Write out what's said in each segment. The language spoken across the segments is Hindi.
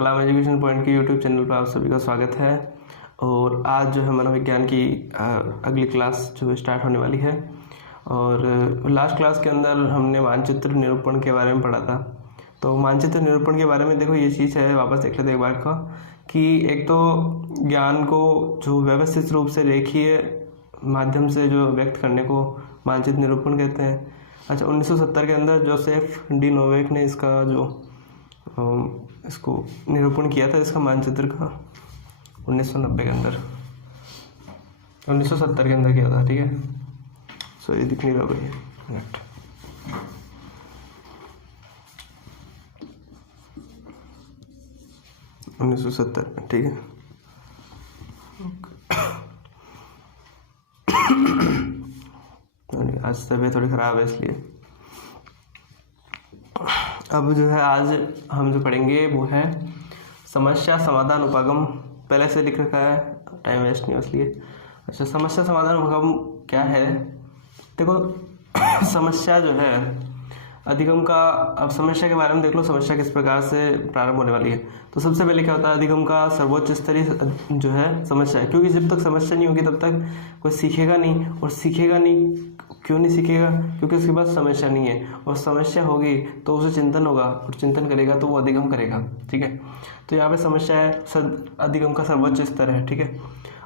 कलाम एजुकेशन पॉइंट के यूट्यूब चैनल पर आप सभी का स्वागत है। और आज जो है मनोविज्ञान की अगली क्लास जो स्टार्ट होने वाली है। और लास्ट क्लास के अंदर हमने मानचित्र निरूपण के बारे में पढ़ा था। तो मानचित्र निरूपण के बारे में देखो ये चीज़ है, वापस देख लेते एक बार का, कि एक तो ज्ञान को जो व्यवस्थित रूप से रेखीय माध्यम से जो व्यक्त करने को मानचित्र निरूपण कहते हैं। अच्छा, 1970 के अंदर जोसेफ डी नोवेक ने इसका जो इसको निरूपण किया था, इसका मानचित्र का 1990 के अंदर, 1970 के अंदर किया था। ठीक है, सो ये दिख नहीं रहा भाई, नेट 1970 में। ठीक है, आज तबीयत थोड़ी ख़राब है इसलिए। अब जो है आज हम जो पढ़ेंगे वो है समस्या समाधान उपागम। पहले से लिख रखा है, टाइम वेस्ट नहीं हो इसलिए। अच्छा, समस्या समाधान उपागम क्या है? देखो समस्या जो है अधिगम का, अब समस्या के बारे में देख लो, समस्या किस प्रकार से प्रारंभ होने वाली है। तो सबसे पहले क्या होता है, अधिगम का सर्वोच्च स्तरीय जो है समस्या है, क्योंकि जब तक समस्या नहीं होगी तब तक कोई सीखेगा नहीं। और सीखेगा नहीं, क्यों नहीं सीखेगा? क्योंकि उसके पास समस्या नहीं है, और समस्या होगी तो उसे चिंतन होगा, और चिंतन करेगा तो वो अधिगम करेगा। ठीक है, तो यहाँ पे समस्या है, अधिगम का सर्वोच्च स्तर है। ठीक है,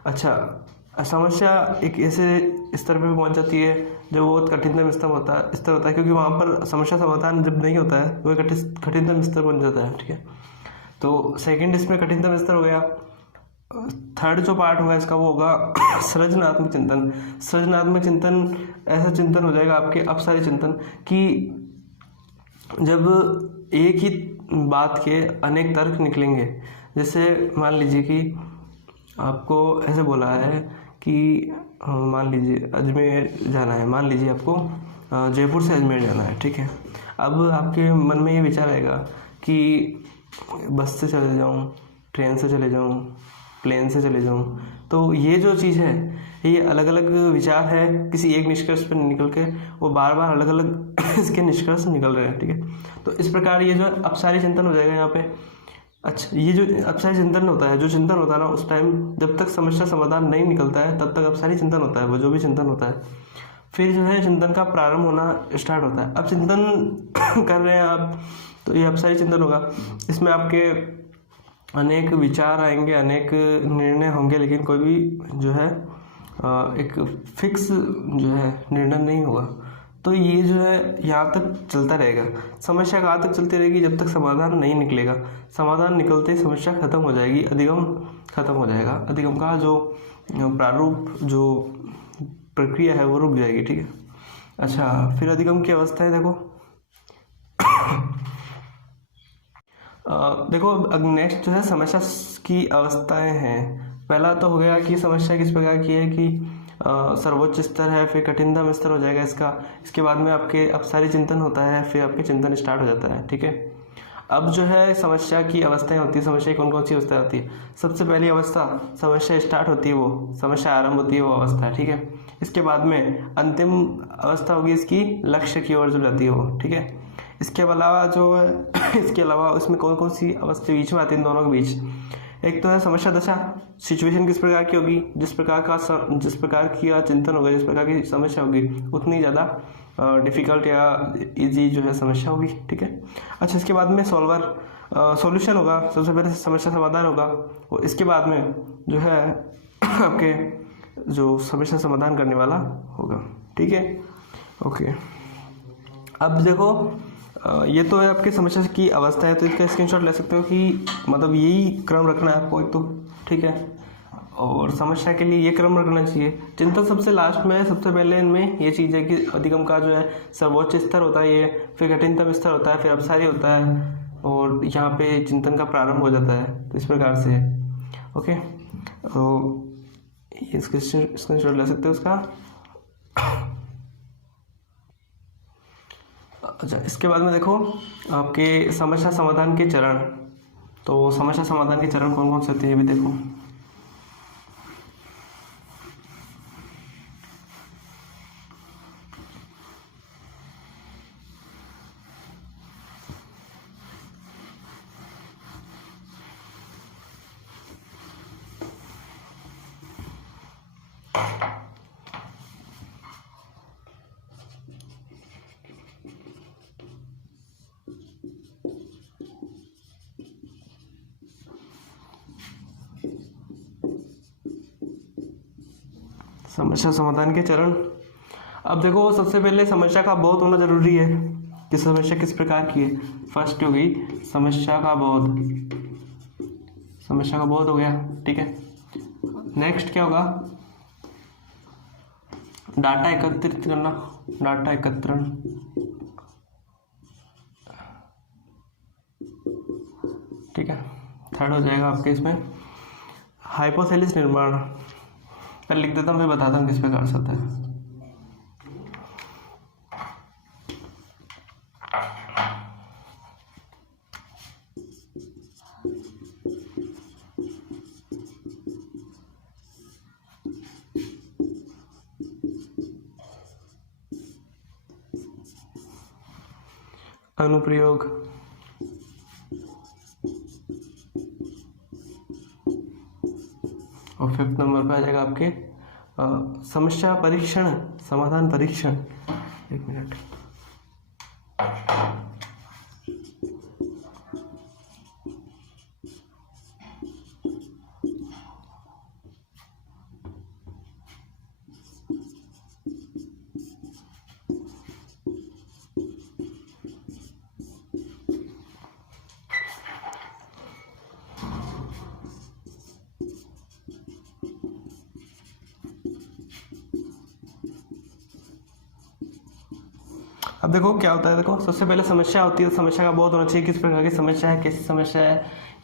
अच्छा, समस्या एक ऐसे स्तर पे पहुंच जाती है जो बहुत कठिनतम स्तर होता है, क्योंकि वहाँ पर समस्या समाधान जब नहीं होता है वह कठिनतम स्तर बन जाता है। ठीक है, तो सेकंड इसमें कठिनतम स्तर हो गया। थर्ड जो पार्ट होगा इसका वो होगा सृजनात्मक चिंतन। सृजनात्मक चिंतन ऐसा चिंतन हो जाएगा आपके अपसारी चिंतन, कि जब एक ही बात के अनेक तर्क निकलेंगे। जैसे मान लीजिए कि आपको ऐसे बोला है कि मान लीजिए अजमेर जाना है, मान लीजिए आपको जयपुर से अजमेर जाना है। ठीक है, अब आपके मन में ये विचार आएगा कि बस से चले जाऊँ, ट्रेन से चले जाऊँ, प्लेन से चले जाऊँ। तो ये जो चीज़ है, ये अलग अलग विचार है, किसी एक निष्कर्ष पर निकल के वो बार बार अलग अलग इसके निष्कर्ष निकल रहे हैं। ठीक है, तो इस प्रकार ये जो अपसारी चिंतन हो जाएगा यहाँ पे। अच्छा, ये जो अपसारी चिंतन होता है, जो चिंतन होता है ना, उस टाइम जब तक समस्या समाधान नहीं निकलता है तब तक अपसारी चिंतन होता है, वो जो भी चिंतन होता है। फिर जो है चिंतन का प्रारंभ होना स्टार्ट होता है। अब चिंतन कर रहे हैं आप, तो ये अपसारी चिंतन होगा। इसमें आपके अनेक विचार आएंगे, अनेक निर्णय होंगे, लेकिन कोई भी जो है एक फिक्स जो है निर्णय नहीं होगा। तो ये जो है यहाँ तक चलता रहेगा। समस्या कहाँ तक चलती रहेगी? जब तक समाधान नहीं निकलेगा। समाधान निकलते ही समस्या खत्म हो जाएगी, अधिगम खत्म हो जाएगा। अधिगम का जो प्रारूप, जो प्रक्रिया है वो रुक जाएगी। ठीक है, अच्छा, फिर अधिगम की अवस्था है। देखो अब नेक्स्ट जो है समस्या की अवस्थाएं हैं। पहला तो हो गया कि समस्या किस प्रकार की है, कि सर्वोच्च स्तर है, फिर कठिनतम स्तर हो जाएगा इसका। इसके बाद में आपके अपसारी चिंतन होता है, फिर आपके चिंतन स्टार्ट हो जाता है। ठीक है, अब जो है समस्या की अवस्थाएं होती है। समस्या कौन कौन सी अवस्था होती है? सबसे पहली अवस्था, समस्या स्टार्ट होती है, वो समस्या आरंभ होती है, वो अवस्था है। ठीक है, इसके बाद में अंतिम अवस्था होगी इसकी, लक्ष्य की ओर जो जाती है वो। ठीक है, इसके अलावा जो है इसके अलावा उसमें कौन कौन सी अवस्था बीच में आती है इन दोनों के बीच? एक तो है समस्या दशा, सिचुएशन किस प्रकार की होगी, जिस प्रकार की चिंतन होगा, जिस प्रकार की समस्या होगी, उतनी ज़्यादा डिफ़िकल्ट या इजी जो है समस्या होगी। ठीक है, अच्छा, इसके बाद में सॉल्यूशन होगा। सबसे पहले समस्या समाधान होगा, और इसके बाद में जो है आपके जो समस्या समाधान करने वाला होगा। ठीक है, ओके। अब देखो ये तो है आपकी समस्या की अवस्था है, तो इसका स्क्रीनशॉट ले सकते हो कि मतलब यही क्रम रखना है आपको एक तो। ठीक है, और समस्या के लिए ये क्रम रखना चाहिए। चिंतन सबसे लास्ट में है। सबसे पहले इनमें ये चीज़ है कि अधिगम का जो है सर्वोच्च स्तर होता है ये, फिर कठिनतम स्तर होता है, फिर अपसारी होता है, और यहाँ पे चिंतन का प्रारंभ हो जाता है। तो इस प्रकार से है। ओके, तो ये स्क्रीनशॉट ले सकते हो उसका। अच्छा, इसके बाद में देखो आपके समस्या समाधान के चरण। तो समस्या समाधान के चरण कौन कौन से होते हैं ये भी देखो। समस्या समाधान के चरण। अब देखो, सबसे पहले समस्या का बोध होना जरूरी है कि समस्या किस प्रकार की है। फर्स्ट हो गई समस्या का बोध, समस्या का बोध हो गया, ठीक है। नेक्स्ट क्या होगा, डाटा एकत्रित करना, डाटा एकत्रण, ठीक है। थर्ड हो जाएगा आपके इसमें हाइपोथेसिस निर्माण। पहले लिख देता हूँ फिर बताता हूँ किस प्रकार से होता है। अनुप्रयोग, और फिफ्थ नंबर पे आ जाएगा आपके समस्या परीक्षण, समाधान परीक्षण। एक मिनट, अब देखो क्या होता है। देखो, सबसे पहले समस्या होती है, समस्या का बोध होना चाहिए, किस प्रकार की समस्या है, कैसी समस्या है,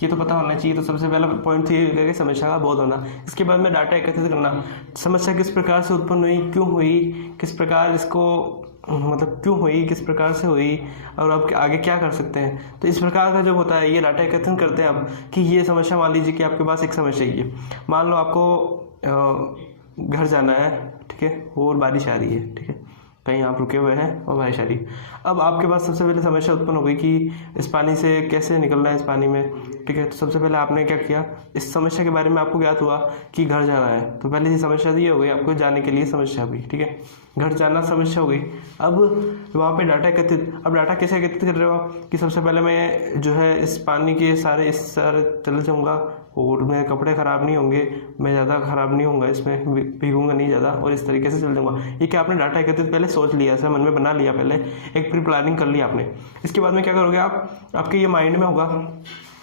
ये तो पता होना चाहिए। तो सबसे पहला पॉइंट तो ये है समस्या का बोध होना। इसके बाद में डाटा एकत्रित करना, समस्या किस प्रकार से उत्पन्न हुई, क्यों हुई, किस प्रकार इसको मतलब क्यों हुई, किस प्रकार से हुई, और अब आगे क्या कर सकते हैं। तो इस प्रकार का जब होता है, ये डाटा एकत्रित करते हैं अब कि ये समस्या, मान लीजिए कि आपके पास एक समस्या है, मान लो आपको घर जाना है, ठीक है, और बारिश आ रही है, ठीक है, कहीं आप रुके हुए हैं और बारिश आ रही है। अब आपके पास सबसे पहले समस्या उत्पन्न हो गई कि इस पानी से कैसे निकलना है, इस पानी में, ठीक है। तो सबसे पहले आपने क्या किया, इस समस्या के बारे में आपको ज्ञात हुआ कि घर जाना है, तो पहले ये समस्या ये हो गई, आपको जाने के लिए समस्या हुई, ठीक है, घर जाना समस्या हो गई। अब वहाँ पे डाटा एकत्रित, अब डाटा कैसे एकत्रित कर रहे हो आप कि सबसे पहले मैं जो है इस पानी के इस सारे चले जाऊँगा और मेरे कपड़े ख़राब नहीं होंगे, मैं ज़्यादा ख़राब नहीं होऊंगा, इसमें भीगूंगा नहीं ज़्यादा, और इस तरीके से चल जाऊँगा। ये क्या आपने डाटा एकत्रित पहले सोच लिया, ऐसा मन में बना लिया, पहले एक प्री प्लानिंग कर लिया आपने। इसके बाद में क्या करोगे आप, आपके ये माइंड में होगा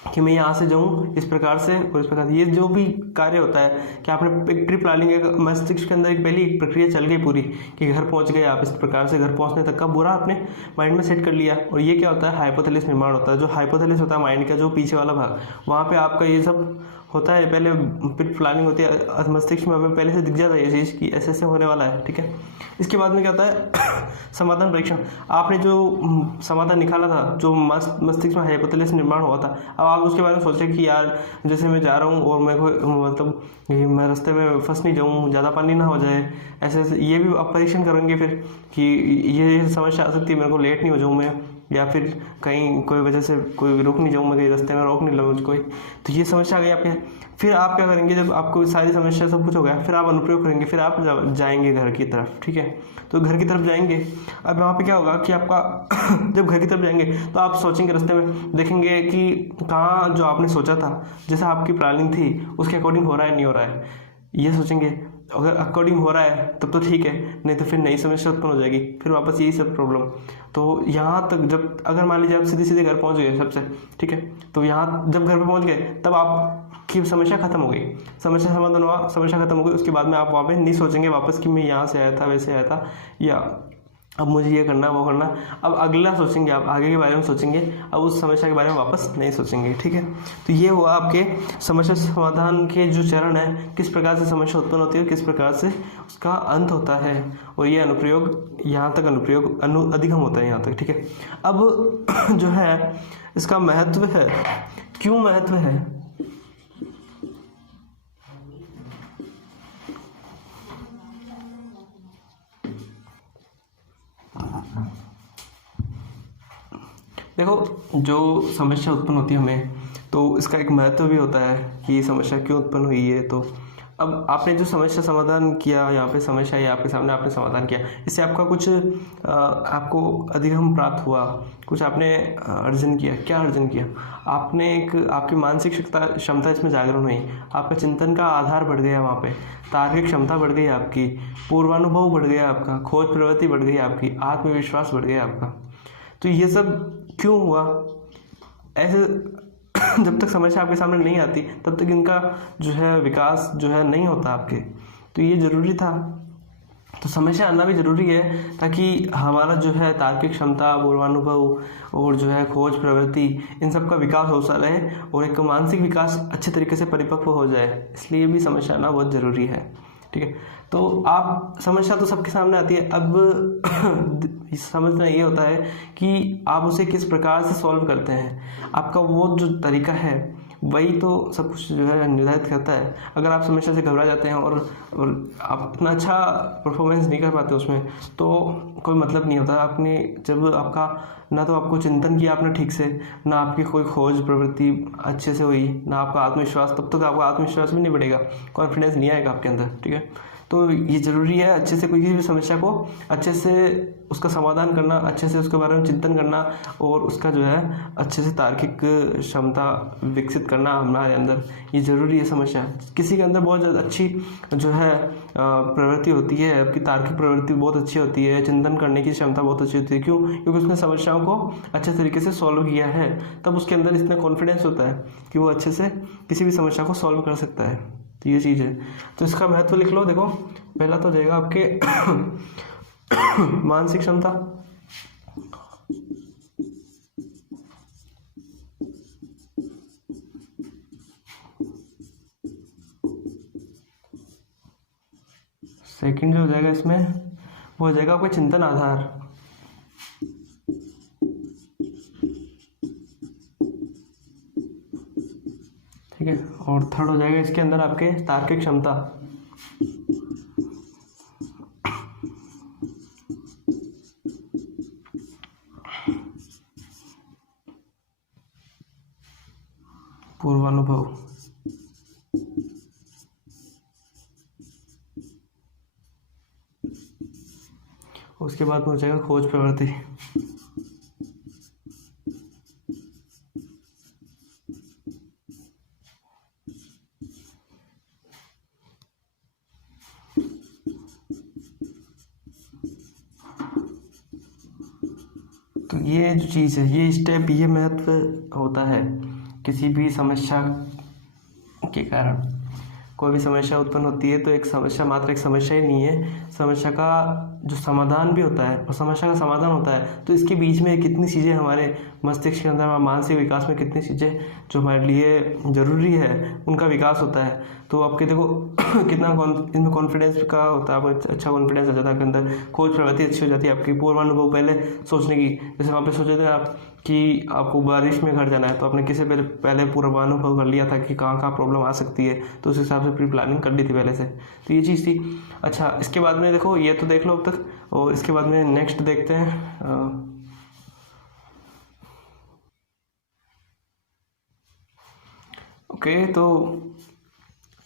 कि मैं यहाँ से जाऊँ इस प्रकार से और इस प्रकार। ये जो भी कार्य होता है कि आपने एक प्री प्लानिंग, एक मस्तिष्क के अंदर एक पहली एक प्रक्रिया चल गई पूरी कि घर पहुँच गए आप, इस प्रकार से घर पहुँचने तक का पूरा आपने माइंड में सेट कर लिया। और ये क्या होता है, हाइपोथैलेमस निर्माण होता है। जो हाइपोथैलेमस होता है माइंड का जो पीछे वाला भाग, वहाँ पर आपका ये सब होता है, पहले प्री प्लानिंग होती है, मस्तिष्क में हमें पहले से दिख जाता है ये चीज़ कि ऐसे ऐसे होने वाला है, ठीक है। इसके बाद में क्या होता है समाधान परीक्षण। आपने जो समाधान निकाला था, जो मस्तिष्क में हाइपोथैलेमस निर्माण हुआ था, अब आप उसके बारे में सोचें कि यार जैसे मैं जा रहा हूँ और मेरे को मतलब मैं रास्ते में फंस नहीं जाऊँ, ज़्यादा पानी ना हो जाए, ऐसे ऐसे ये भी आप परीक्षण करेंगे फिर कि ये समस्या आ सकती है, मेरे को लेट नहीं हो जाऊँ मैं, या फिर कहीं कोई वजह से कोई रुक नहीं जाऊँ मैं, कहीं रास्ते में रोक नहीं लूँ कोई, तो ये समस्या आ गई आपके। फिर आप क्या करेंगे, जब आपको सारी समस्या सब कुछ हो गया, फिर आप अनुप्रयोग करेंगे, फिर आप जाएंगे घर की तरफ, ठीक है। तो घर की तरफ जाएंगे, अब वहाँ पे क्या होगा कि आपका जब घर की तरफ जाएंगे तो आप सोचेंगे, रास्ते में देखेंगे कि कहाँ जो आपने सोचा था, जैसा आपकी प्लानिंग थी उसके अकॉर्डिंग हो रहा है नहीं हो रहा है, ये सोचेंगे। अगर अकॉर्डिंग हो रहा है तब तो ठीक है, नहीं तो फिर नई समस्या उत्पन्न हो जाएगी, फिर वापस यही सब प्रॉब्लम। तो यहाँ तक जब अगर मान लीजिए आप सीधे सीधे घर पहुँच गए सबसे, ठीक है, तो यहाँ जब घर पे पहुँच गए तब आपकी समस्या खत्म हो गई, समस्या समाधान हुआ, समस्या खत्म हो गई। उसके बाद में आप वहाँ पे नहीं सोचेंगे वापस कि मैं यहाँ से आया था, वैसे आया था, या अब मुझे ये करना वो करना। अब अगला सोचेंगे, आप आगे के बारे में सोचेंगे, अब उस समस्या के बारे में वापस नहीं सोचेंगे, ठीक है। तो ये हुआ आपके समस्या समाधान के जो चरण है, किस प्रकार से समस्या उत्पन्न होती है, किस प्रकार से उसका अंत होता है, और ये अनुप्रयोग, यहाँ तक अनुप्रयोग अधिगम होता है यहाँ तक, ठीक है। अब जो है इसका महत्व है, क्यों महत्व है, देखो जो समस्या उत्पन्न होती है हमें, तो इसका एक महत्व भी होता है कि समस्या क्यों उत्पन्न हुई है। तो अब आपने जो समस्या समाधान किया, यहाँ पे समस्या है आपके सामने, आपने समाधान किया, इससे आपका कुछ आपको अधिगम प्राप्त हुआ, कुछ आपने अर्जन किया। क्या अर्जन किया आपने? एक आपकी मानसिक क्षमता इसमें जागरण हुई, आपका चिंतन का आधार बढ़ गया, वहाँ पे तार्किक क्षमता बढ़ गई आपकी, पूर्वानुभव बढ़ गया आपका, खोज प्रवृत्ति बढ़ गई आपकी, आत्मविश्वास बढ़ गया आपका। तो ये सब क्यों हुआ? ऐसे जब तक समस्या आपके सामने नहीं आती तब तक इनका जो है विकास जो है नहीं होता आपके। तो ये जरूरी था। तो समस्या आना भी जरूरी है ताकि हमारा जो है तार्किक क्षमता, पूर्वानुभव और जो है खोज प्रवृत्ति, इन सब का विकास हो रहे और एक मानसिक विकास अच्छे तरीके से परिपक्व हो जाए। इसलिए भी समस्या आना बहुत ज़रूरी है। ठीक है, तो आप समस्या तो सबके सामने आती है। अब समझना ये होता है कि आप उसे किस प्रकार से सॉल्व करते हैं। आपका वो जो तरीका है वही तो सब कुछ जो है निर्धारित करता है। अगर आप समस्या से घबरा जाते हैं और आप इतना अच्छा परफॉर्मेंस नहीं कर पाते उसमें, तो कोई मतलब नहीं होता। आपने जब आपका ना तो आपको चिंतन किया आपने ठीक से, ना आपकी कोई खोज प्रवृत्ति अच्छे से हुई, ना आपका आत्मविश्वास, तब तक आपका आत्मविश्वास भी नहीं बढ़ेगा, कॉन्फिडेंस नहीं आएगा आपके अंदर। ठीक है, तो ये ज़रूरी है अच्छे से कोई भी समस्या को अच्छे से उसका समाधान करना, अच्छे से उसके बारे में चिंतन करना और उसका जो है अच्छे से तार्किक क्षमता विकसित करना हमारे अंदर, ये ज़रूरी है। समस्या किसी के अंदर बहुत ज़्यादा अच्छी जो है प्रवृत्ति होती है, आपकी तार्किक प्रवृत्ति बहुत अच्छी होती है, चिंतन करने की क्षमता बहुत अच्छी होती है। क्यों? क्योंकि उसने समस्याओं को अच्छे तरीके से सॉल्व किया है, तब उसके अंदर इतना कॉन्फिडेंस होता है कि वो अच्छे से किसी भी समस्या को सॉल्व कर सकता है। तो ये चीज़ है। तो इसका महत्व लिख लो। देखो, पहला तो जाएगा आपके मानसिक क्षमता, सेकंड जो हो जाएगा इसमें वो हो जाएगा आपका चिंतन आधार। ठीक है, और थर्ड हो जाएगा इसके अंदर आपके तार्किक क्षमता। पूर्वानुभव। उसके बाद में हो जाएगा खोज प्रवृत्ति। तो ये जो चीज़ है, ये स्टेप, ये महत्व होता है किसी भी समस्या के कारण। कोई भी समस्या उत्पन्न होती है तो एक समस्या मात्र एक समस्या ही नहीं है, समस्या का जो समाधान भी होता है और समस्या का समाधान होता है। तो इसके बीच में कितनी चीज़ें हमारे मस्तिष्क के अंदर, मानसिक विकास में कितनी चीज़ें जो हमारे लिए ज़रूरी है उनका विकास होता है। तो आपके देखो कितना इनमें कॉन्फिडेंस का होता है, आपको अच्छा कॉन्फिडेंस आ जाता है आपके अंदर, खोज प्रवृत्ति अच्छी हो जाती है आपकी, पूर्वानुभव पहले सोचने की। जैसे वहाँ पे सोचे थे आप कि आपको बारिश में घर जाना है, तो आपने किसी पहले पूर्वानुभव कर लिया था कि कहाँ कहाँ प्रॉब्लम आ सकती है, तो उस हिसाब से प्री प्लानिंग कर ली थी पहले से। तो ये चीज़ थी। अच्छा, इसके बाद में देखो, ये तो देख लो अब तक, और इसके बाद में नेक्स्ट देखते हैं। ओके, तो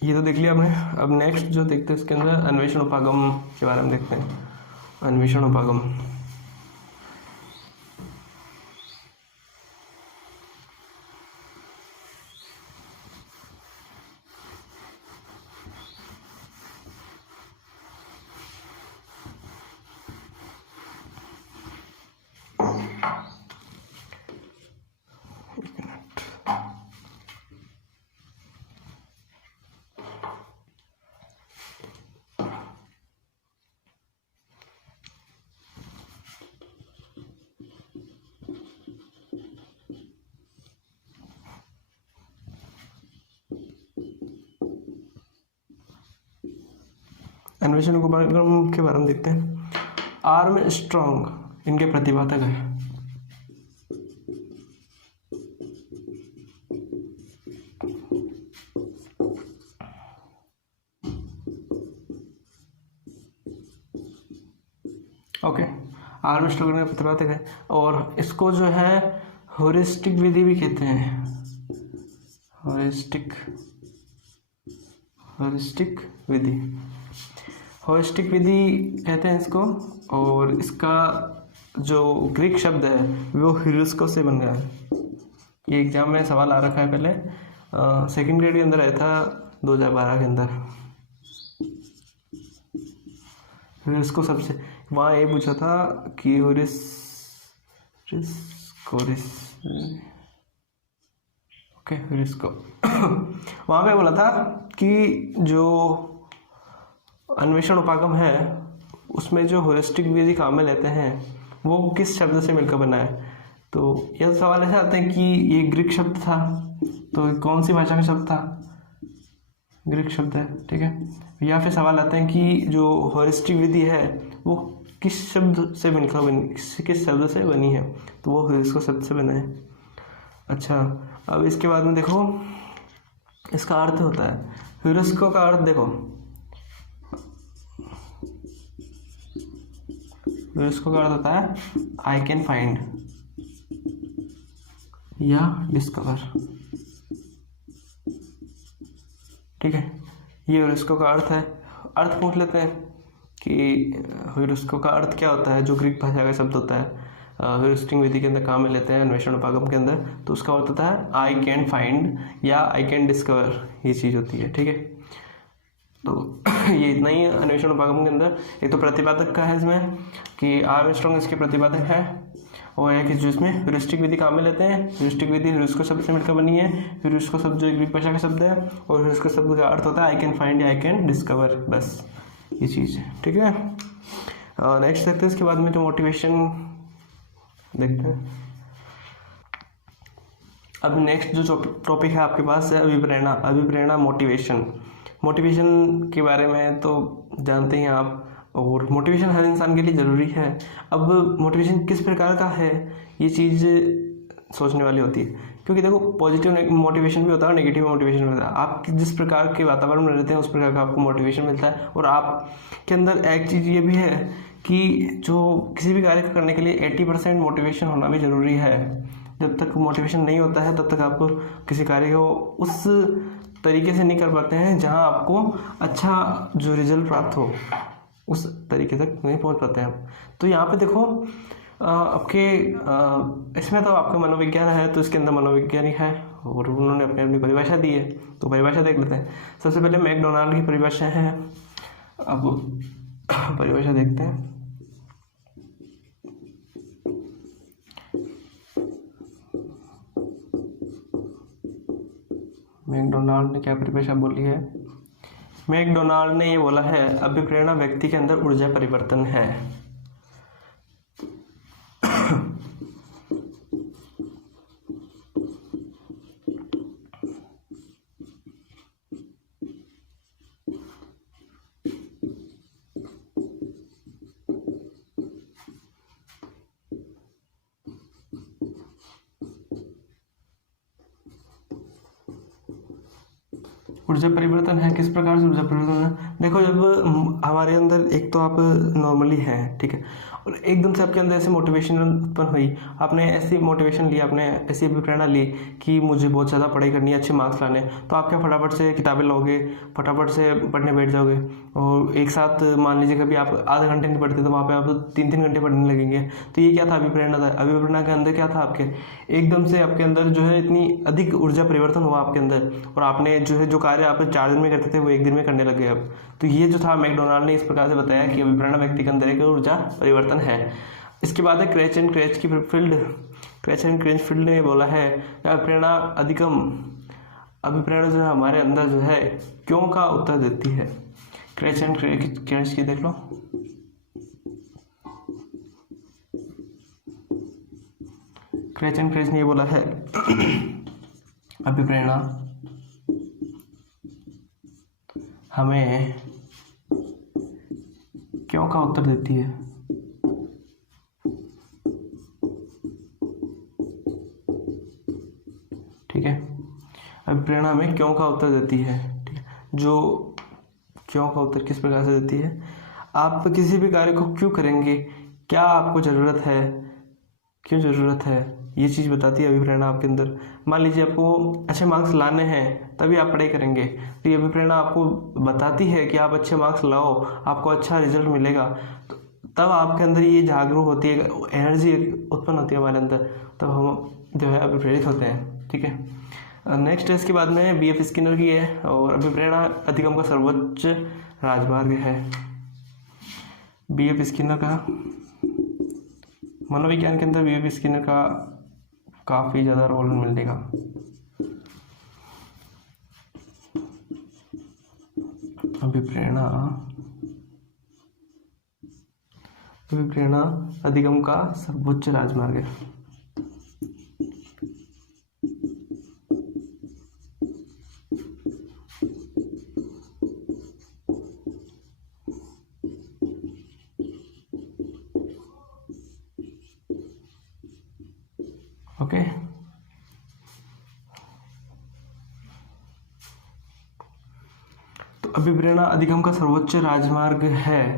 ये तो देख लिया हमने। अब नेक्स्ट जो देखते हैं इसके अंदर अन्वेषण उपागम के बारे में देखते हैं। अन्वेषण उपागम, अन्वेषण उपागम के बारे में देखते हैं। आर्म स्ट्रॉन्ग इनके प्रतिपादक है। ओके, आर्म स्ट्रॉन्ग इनके प्रतिपादक है, और इसको जो है ह्यूरिस्टिक विधि भी कहते हैं। ह्यूरिस्टिक हॉरिस्टिक विधि, हॉरिस्टिक विधि कहते हैं इसको। और इसका जो ग्रीक शब्द है वो ह्यूरिस्को से बन गया है। ये एग्जाम में सवाल आ रखा है पहले, सेकंड ग्रेड के अंदर आया था 2012 के अंदर। ह्यूरिस्को सबसे वहाँ ये पूछा था कि ह्यूरिस्को वहाँ पे बोला था कि जो अन्वेषण उपागम है उसमें जो हॉरिस्टिक विधि काम में लेते हैं वो किस शब्द से मिलकर बना है। तो यह सवाल ऐसे आता है कि ये ग्रीक शब्द था, तो कौन सी भाषा का शब्द था, ग्रीक शब्द है, ठीक है। या फिर सवाल आते हैं कि जो हॉरिस्टिक विधि है वो किस शब्द से मिलकर बनी, किस शब्द से बनी है, तो वो ह्यूरिस्को शब्द से बना है। अच्छा, अब इसके बाद में देखो इसका अर्थ होता है, ह्यूरिस्को का अर्थ देखो, ह्यूरिस्को का अर्थ होता है आई कैन फाइंड या डिस्कवर, ठीक है। ये ह्यूरिस्को का अर्थ है। अर्थ पूछ लेते हैं कि ह्यूरिस्को का अर्थ क्या होता है, जो ग्रीक भाषा का शब्द होता है, ह्यूरिस्टिक विधि के अंदर काम में लेते हैं अन्वेषण उपागम के अंदर, तो उसका अर्थ होता है आई कैन फाइंड या आई कैन डिस्कवर, ये चीज़ होती है, ठीक है। तो ये इतना ही अन्वेषण उपागम के अंदर। एक तो प्रतिपादक का है इसमें कि आर्मस्ट्रांग इसके प्रतिपादक है, और एक जो इसमें ह्यूरिस्टिक विधि काम में लेते हैं। ह्यूरिस्टिक विधि ह्यूरिस्को शब्द से मिलकर बनी है। ह्यूरिस्को शब्द जो ग्रीक भाषा का शब्द है, और ह्यूरिस्को शब्द का अर्थ होता है आई कैन फाइंड या आई कैन डिस्कवर, बस ये चीज़ है, ठीक है। नेक्स्ट देखते हैं इसके बाद में जो मोटिवेशन देखते हैं। अब नेक्स्ट जो टॉपिक है आपके पास है अभिप्रेरणा। अभिप्रेरणा मोटिवेशन, मोटिवेशन के बारे में तो जानते ही हैं आप, और मोटिवेशन हर इंसान के लिए ज़रूरी है। अब मोटिवेशन किस प्रकार का है ये चीज़ सोचने वाली होती है, क्योंकि देखो पॉजिटिव मोटिवेशन भी होता है और नेगेटिव मोटिवेशन भी होता है। आप जिस प्रकार के वातावरण में रहते हैं उस प्रकार का आपको मोटिवेशन मिलता है। और आपके अंदर एक चीज़ ये भी है कि जो किसी भी कार्य करने के लिए 80% मोटिवेशन होना भी ज़रूरी है। जब तक मोटिवेशन नहीं होता है तब तक आप किसी कार्य को उस तरीके से नहीं कर पाते हैं जहां आपको अच्छा जो रिजल्ट प्राप्त हो, उस तरीके तक नहीं पहुंच पाते हैं आप। तो यहाँ पे देखो आपके इसमें तो आपका मनोविज्ञान है, तो इसके अंदर मनोवैज्ञानिक है और उन्होंने अपनी अपनी परिभाषा दी है। तो परिभाषा देख लेते हैं। सबसे पहले मैकडोनाल्ड की परिभाषा है। अब परिभाषा देखते हैं। मैकडोनाल्ड ने क्या परिभाषा बोली है? मैकडोनाल्ड ने ये बोला है, अभिप्रेरणा व्यक्ति के अंदर ऊर्जा परिवर्तन है। ऊर्जा परिवर्तन है, किस प्रकार से ऊर्जा परिवर्तन है? देखो, जब हमारे अंदर एक तो आप नॉर्मली हैं, ठीक है, और एकदम से आपके अंदर ऐसी मोटिवेशन उत्पन्न हुई, आपने ऐसी मोटिवेशन ली, आपने ऐसी अभिप्रेरणा ली कि मुझे बहुत ज़्यादा पढ़ाई करनी है, अच्छे मार्क्स लाने, तो आप क्या फटाफट से किताबें लोगे, फटाफट से पढ़ने बैठ जाओगे। और एक साथ मान लीजिए कभी आप आधे घंटे नहीं पढ़ते तो वहाँ पे आप 3-3 घंटे पढ़ने लगेंगे। तो ये क्या था? अभिप्रेरणा था। अभिप्रेरणा के अंदर क्या था? आपके एकदम से आपके अंदर जो है इतनी अधिक ऊर्जा परिवर्तन हुआ आपके अंदर, और आपने जो है जो कार्य आप 4 दिन में करते थे वो 1 दिन में करने लगे अब। तो ये जो था मैकडोनाल्ड ने इस प्रकार से बताया कि अभिप्रेरणा व्यक्ति के अंदर एक ऊर्जा परिवर्तन है। इसके बाद है क्रैच एंड क्रैच की फील्ड। क्रैच एंड क्रैच फील्ड ने बोला है अभिप्रेरणा अधिकम, अभिप्रेरणा जो है हमारे अंदर जो है क्यों का उत्तर देती है। क्रैच एंड क्रैच की देख लो। क्रैच एंड क्रैच ने ये बोला है अभिप्रेरणा हमें क्यों का उत्तर देती है। ठीक है, अभिप्रेरणा हमें क्यों का उत्तर देती है। ठीक है, जो क्यों का उत्तर किस प्रकार से देती है? आप किसी भी कार्य को क्यों करेंगे, क्या आपको ज़रूरत है, क्यों ज़रूरत है, ये चीज़ बताती है अभिप्रेरणा आपके अंदर। मान लीजिए आपको अच्छे मार्क्स लाने हैं तभी आप पढ़ाई करेंगे। तो ये अभिप्रेरणा आपको बताती है कि आप अच्छे मार्क्स लाओ, आपको अच्छा रिजल्ट मिलेगा, तो तब आपके अंदर ये जागरूक होती है, एनर्जी उत्पन्न होती है हमारे अंदर, तब हम जो है अभिप्रेरित होते हैं। ठीक है। नेक्स्ट इसके बाद में BF स्किनर की है, और अभिप्रेरणा अधिगम का सर्वोच्च राजमार्ग है। BF स्किनर का मनोविज्ञान के अंदर BF स्किनर का काफ़ी ज़्यादा रोल मिलेगा। अभिप्रेरणा अधिगम का सर्वोच्च राजमार्ग है। ओके, तो अभिप्रेरणा अधिगम का सर्वोच्च राजमार्ग है।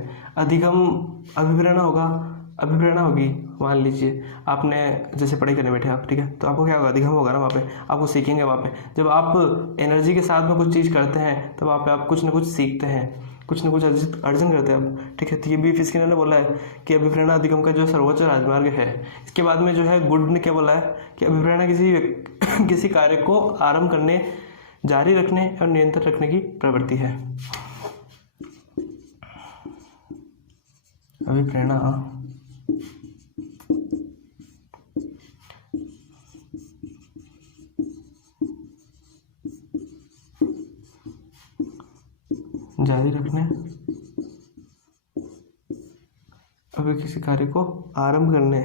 अभिप्रेरणा होगी, मान लीजिए आपने जैसे पढ़ाई करने बैठे आप, ठीक है, तो आपको क्या होगा, अधिगम होगा ना, वहाँ पे आपको सीखेंगे। वहाँ पे जब आप एनर्जी के साथ में कुछ चीज़ करते हैं, तब वहाँ पे आप कुछ ना कुछ सीखते हैं, कुछ ना कुछ अर्जन करते हैं आप। ठीक है, तो ये BF स्किनर ने बोला है कि अभिप्रेरणा अधिगम का जो सर्वोच्च राजमार्ग है। इसके बाद में जो है गुड ने क्या बोला है कि अभिप्रेरणा किसी कार्य को आरंभ करने, जारी रखने और नियंत्रण रखने की प्रवृत्ति है। अभिप्रेरणा जारी रखने, अभी किसी कार्य को आरंभ करने,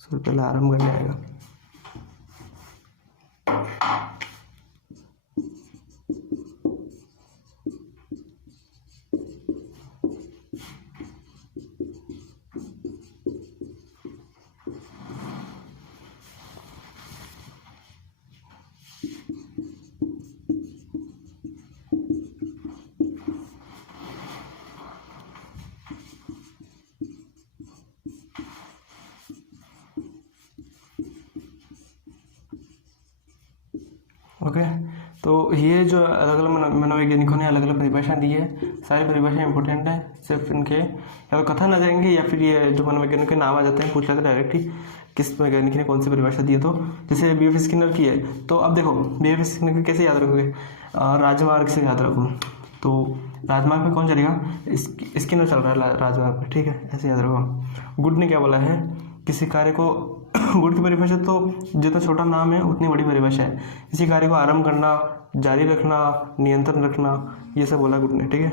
सबसे पहले आरंभ करने आएगा। ओके, तो ये जो अलग अलग मनोवैज्ञानिकों ने अलग अलग परिभाषा दी है, सारी परिभाषा इंपॉर्टेंट है, सिर्फ इनके या तो कथन आ जाएंगे या फिर ये जो मनोवैज्ञानिक के नाम आ जाते हैं, पूछ लेते हैं डायरेक्ट ही किस वैज्ञानिक ने कौन सी परिभाषा दी है। तो जैसे BF स्किनर की है, तो अब देखो BF स्किनर कैसे याद रखोगे, राजमार्ग से याद रखो। तो राजमार्ग पे कौन चलेगा, स्किनर चल रहा है राजमार्ग पे, ठीक है, ऐसे याद रखो। गुड ने क्या बोला है, किसी कार्य को गुड की परिभाषा तो जितना छोटा नाम है उतनी बड़ी परिभाषा है। किसी कार्य को आरंभ करना, जारी रखना, नियंत्रण रखना, ये सब बोला गुड ने। ठीक है,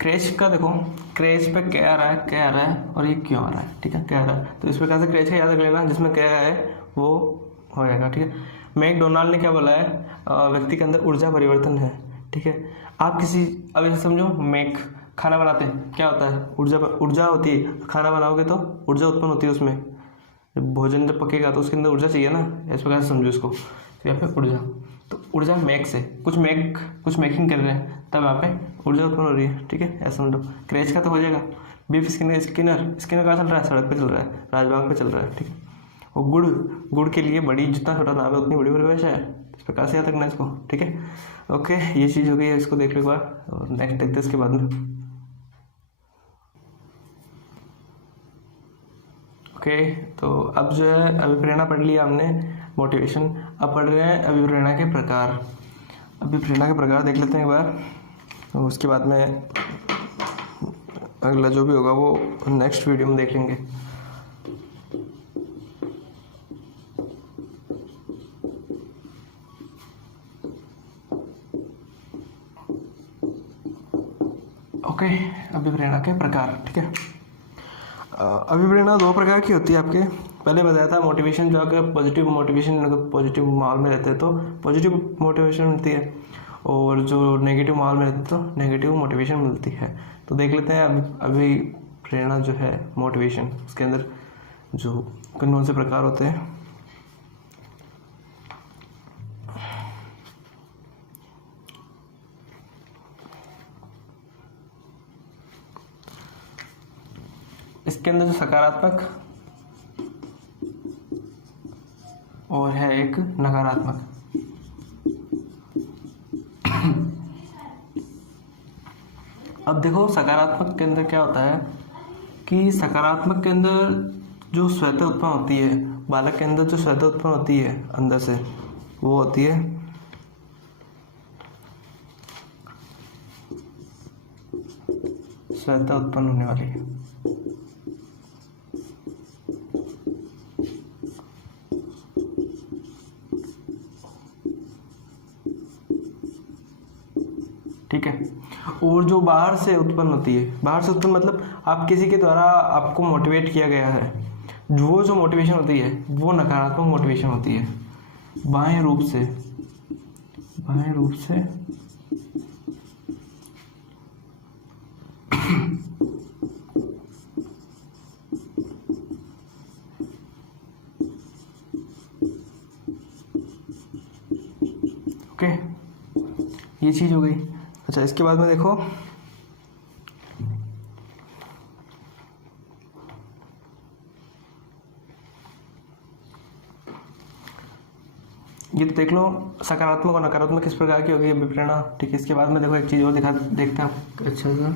क्रैश का देखो, क्रैश पे क्या आ रहा है और ये क्यों आ रहा है। ठीक है, क्या आ रहा है, तो इस प्रकार से क्रैश का याद रख लेना, जिसमें क्या है वो हो जाएगा। ठीक है, मैकडोनाल्ड ने क्या बोला है, व्यक्ति के अंदर ऊर्जा परिवर्तन है। ठीक है, आप किसी, अब ऐसे समझो, खाना बनाते हैं, क्या होता है, ऊर्जा होती है। खाना बनाओगे तो ऊर्जा उत्पन्न होती है उसमें, भोजन जब पकेगा तो उसके अंदर ऊर्जा चाहिए ना, इस प्रकार से समझो इसको। तो यहाँ पे ऊर्जा, तो ऊर्जा मेक से कुछ मेकिंग कर रहे हैं, तब यहाँ पे ऊर्जा उत्पन्न हो रही है। ठीक है, ऐसा समझो। क्रैश का तो हो जाएगा। BF स्किनर कहाँ चल रहा है, सड़क पे चल रहा है, राजमार्ग पे चल रहा है। ठीक है, और गुड़ के लिए बड़ी, जितना छोटा नाम है उतनी बड़ी परिभाषा है, इस प्रकार से याद रखना इसको। ठीक है, ओके, ये चीज़ हो गई है, इसको देख लो एक बार, और नेक्स्ट देखते हैं इसके बाद में। ओके, तो अब जो है अभिप्रेरणा पढ़ लिया हमने, मोटिवेशन। अब पढ़ रहे हैं अभिप्रेरणा के प्रकार। अभिप्रेरणा के प्रकार देख लेते हैं एक बार, तो उसके बाद में अगला जो भी होगा वो नेक्स्ट वीडियो में देख लेंगे। ओके, अभिप्रेरणा के प्रकार। ठीक है, अभिप्रेरणा 2 प्रकार की होती है आपके। पहले बताया था मोटिवेशन, जो अगर पॉजिटिव मोटिवेशन, अगर पॉजिटिव माहौल में रहते हैं तो पॉजिटिव मोटिवेशन मिलती है, और जो नेगेटिव माहौल में रहते हैं तो नेगेटिव मोटिवेशन मिलती है। तो देख लेते हैं अभिप्रेरणा जो है मोटिवेशन, उसके अंदर जो कौन से प्रकार होते हैं। इसके अंदर जो सकारात्मक और है एक नकारात्मक। अब देखो सकारात्मक के अंदर क्या होता है कि सकारात्मक के अंदर जो स्वतः उत्पन्न होती है, बालक के अंदर जो स्वतः उत्पन्न होती है अंदर से, वो होती है स्वतः उत्पन्न होने वाली। ठीक है। और जो बाहर से उत्पन्न होती है, बाहर से उत्पन्न मतलब आप किसी के द्वारा आपको मोटिवेट किया गया है, वो जो मोटिवेशन होती है वो नकारात्मक मोटिवेशन होती है। बाह्य रूप से ओके, ये चीज हो गई। अच्छा, इसके बाद में देखो ये तो देख लो सकारात्मक और नकारात्मक किस प्रकार की होगी अभिप्रेरणा। ठीक है, इसके बाद में देखो एक चीज और देखते हैं अच्छा सा,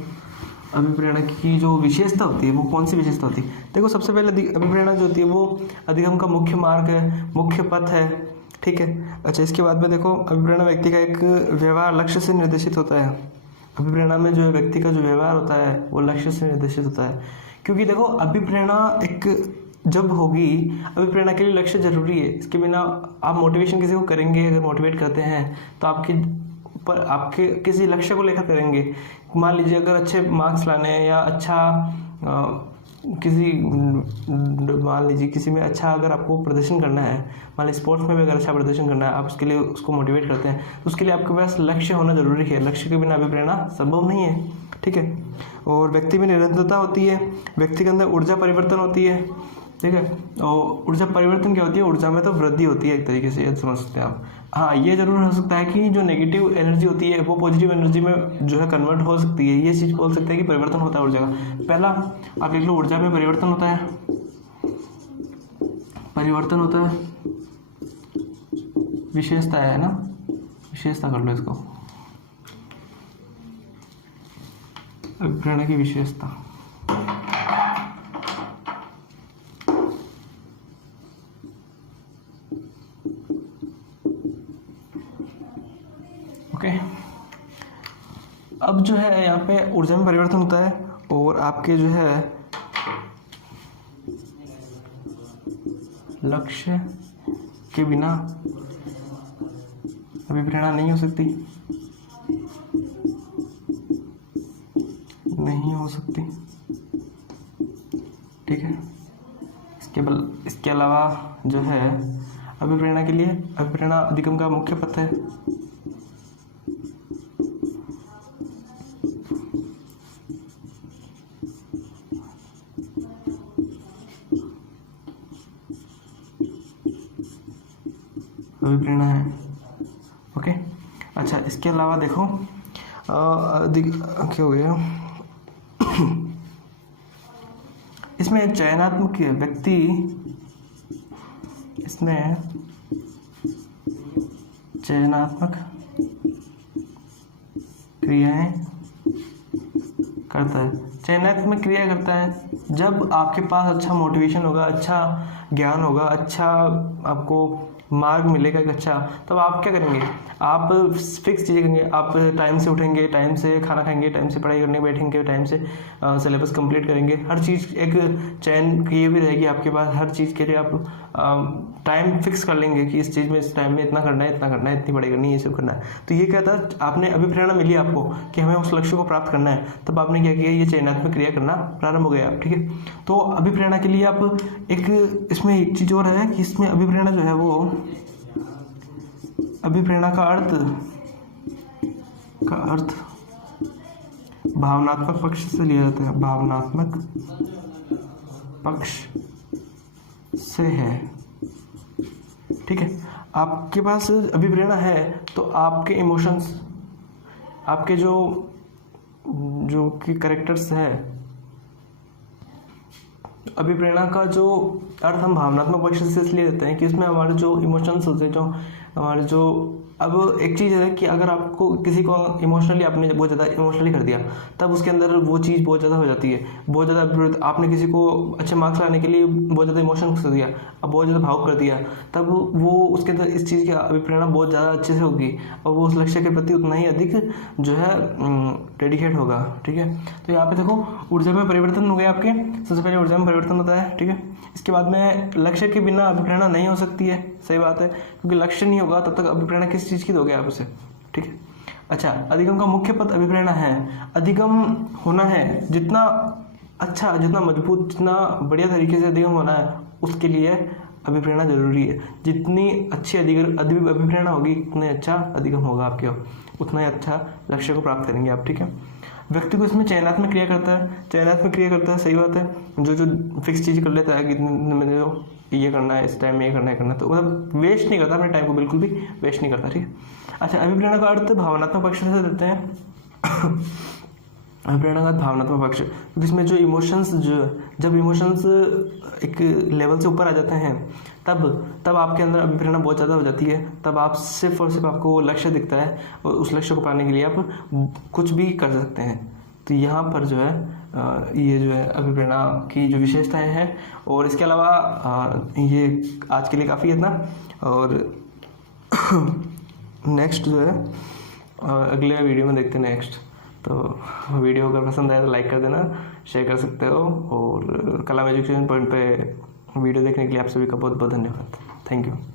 अभिप्रेरणा की जो विशेषता होती है वो कौन सी विशेषता होती है। देखो सबसे पहले अभिप्रेरणा जो होती है वो अधिगम का मुख्य मार्ग है, मुख्य पथ है। ठीक है। अच्छा, इसके बाद में देखो अभिप्रेरणा व्यक्ति का एक व्यवहार लक्ष्य से निर्देशित होता है। अभिप्रेरणा में जो व्यक्ति का जो व्यवहार होता है वो लक्ष्य से निर्देशित होता है, क्योंकि देखो अभिप्रेरणा एक जब होगी, अभिप्रेरणा के लिए लक्ष्य जरूरी है। इसके बिना आप मोटिवेशन किसी को करेंगे, अगर मोटिवेट करते हैं तो आपके किसी लक्ष्य को लेकर करेंगे। मान लीजिए अगर अच्छे मार्क्स लाने हैं या अच्छा मान लीजिए किसी में अच्छा अगर आपको प्रदर्शन करना है, मान लीजिए स्पोर्ट्स में भी अगर अच्छा प्रदर्शन करना है, आप उसके लिए उसको मोटिवेट करते हैं, तो उसके लिए आपके पास लक्ष्य होना जरूरी है। लक्ष्य के बिना अभिप्रेरणा संभव नहीं है। ठीक है। और व्यक्ति में निरंतरता होती है, व्यक्ति के अंदर ऊर्जा परिवर्तन होती है। ठीक है। और ऊर्जा परिवर्तन क्या होती है, ऊर्जा में तो वृद्धि होती है एक तरीके से, ये समझ सकते हैं आप। हाँ, ये जरूर हो सकता है कि जो नेगेटिव एनर्जी होती है वो पॉजिटिव एनर्जी में जो है कन्वर्ट हो सकती है। ये चीज़ बोल सकते हैं कि परिवर्तन होता है ऊर्जा का। पहला आप देख लो, ऊर्जा में परिवर्तन होता है, विशेषता है ना, विशेषता कर लो इसको, अभिप्रेरणा की विशेषता। ओके, अब जो है यहाँ पे ऊर्जा में परिवर्तन होता है और आपके जो है लक्ष्य के बिना अभिप्रेरणा नहीं हो सकती, ठीक है। इसके अलावा जो है अभिप्रेरणा के लिए अभिप्रेरणा अधिगम का मुख्य पथ है। अभिप्रेरणा है। ओके। अच्छा, इसके अलावा देखो क्या हो गया इसमें चयनात्मक व्यक्ति, इसमें चयनात्मक क्रियाएं करता है। चयनात्मक क्रिया करता है जब आपके पास अच्छा मोटिवेशन होगा, अच्छा ज्ञान होगा, अच्छा आपको मार्ग मिलेगा एक अच्छा, तब आप क्या करेंगे, आप फिक्स चीज़ें करेंगे। आप टाइम से उठेंगे, टाइम से खाना खाएंगे, टाइम से पढ़ाई करने बैठेंगे, टाइम से सिलेबस कंप्लीट करेंगे। हर चीज़ एक चयन की भी रहेगी आपके पास। हर चीज़ के लिए आप टाइम फिक्स कर लेंगे कि इस चीज़ में इस टाइम में इतना करना है, इतनी पढ़ाई करनी है, ये सब करना है। तो ये क्या था, आपने अभिप्रेरणा मिली आपको कि हमें उस लक्ष्य को प्राप्त करना है, तब आपने क्या किया, ये चयनात्मक क्रिया करना प्रारंभ हो गया। ठीक है। तो अभिप्रेरणा के लिए आप इसमें एक चीज़ और है कि इसमें अभिप्रेरणा जो है वो अभिप्रेरणा का अर्थ भावनात्मक पक्ष से लिया जाता है, भावनात्मक पक्ष से है। ठीक है। आपके पास अभिप्रेरणा है तो आपके इमोशंस, आपके जो कि कैरेक्टर्स है, अभिप्रेरणा का जो अर्थ हम भावनात्मक पक्ष से इसलिए देते हैं कि इसमें हमारे जो इमोशंस होते हैं, जो हमारे जो, अब एक चीज़ है कि अगर आपको किसी को इमोशनली, आपने बहुत ज़्यादा इमोशनली कर दिया, तब उसके अंदर वो चीज़ बहुत ज़्यादा हो जाती है, बहुत ज़्यादा। आपने किसी को अच्छे मार्क्स लाने के लिए बहुत ज़्यादा इमोशंस कर दिया, अब बहुत ज़्यादा भावुक कर दिया, तब वो उसके अंदर इस चीज़ की अभिप्रेरणा बहुत ज़्यादा अच्छे से होगी और वो उस लक्ष्य के प्रति उतना ही अधिक जो है डेडिकेट होगा। ठीक है, तो यहाँ पे देखो ऊर्जा में परिवर्तन हो गया आपके। सबसे पहले ऊर्जा में परिवर्तन होता है। ठीक है, इसके बाद में लक्ष्य के बिना अभिप्रेरणा नहीं हो सकती है। सही बात है, क्योंकि लक्ष्य नहीं होगा तब तक अभिप्रेरणा किस चीज़ की दोगे आप उसे। ठीक है, अच्छा, अधिगम का मुख्य पद अभिप्रेरणा है। अधिगम होना है, जितना अच्छा, जितना मजबूत, जितना बढ़िया तरीके से अधिगम होना है, उसके लिए अभिप्रेरणा जरूरी है। जितनी अच्छी अभिप्रेरणा होगी, उतने अच्छा अधिगम होगा आपके, उतना ही अच्छा लक्ष्य को प्राप्त करेंगे आप। ठीक है, व्यक्ति को इसमें चयनात्मक क्रिया करता है। सही बात है, जो फिक्स चीज़ कर लेता है कि मैंने जो ये करना है, इस टाइम में ये करना है, तो मतलब वेस्ट नहीं करता, अपने टाइम को बिल्कुल भी वेस्ट नहीं करता। ठीक है, अच्छा, अभिप्रेरणा का अर्थ भावनात्मक पक्ष से देते हैं। अभिप्रेरणा का भावनात्मक पक्ष, जिसमें जो इमोशंस, जब इमोशंस एक लेवल से ऊपर आ जाते हैं, तब आपके अंदर अभिप्रेरणा बहुत ज़्यादा हो जाती है। तब आप सिर्फ और सिर्फ आपको वो लक्ष्य दिखता है और उस लक्ष्य को पाने के लिए आप कुछ भी कर सकते हैं। तो यहाँ पर जो है ये जो है अभिप्रेरणा की जो विशेषताएं हैं, और इसके अलावा ये आज के लिए काफ़ी है ना। और नेक्स्ट जो है अगले वीडियो में देखते हैं नेक्स्ट। तो वीडियो अगर पसंद आए तो लाइक कर देना, शेयर कर सकते हो, और कला एजुकेशन पॉइंट पे वीडियो देखने के लिए आप सभी का बहुत बहुत धन्यवाद। Thank you.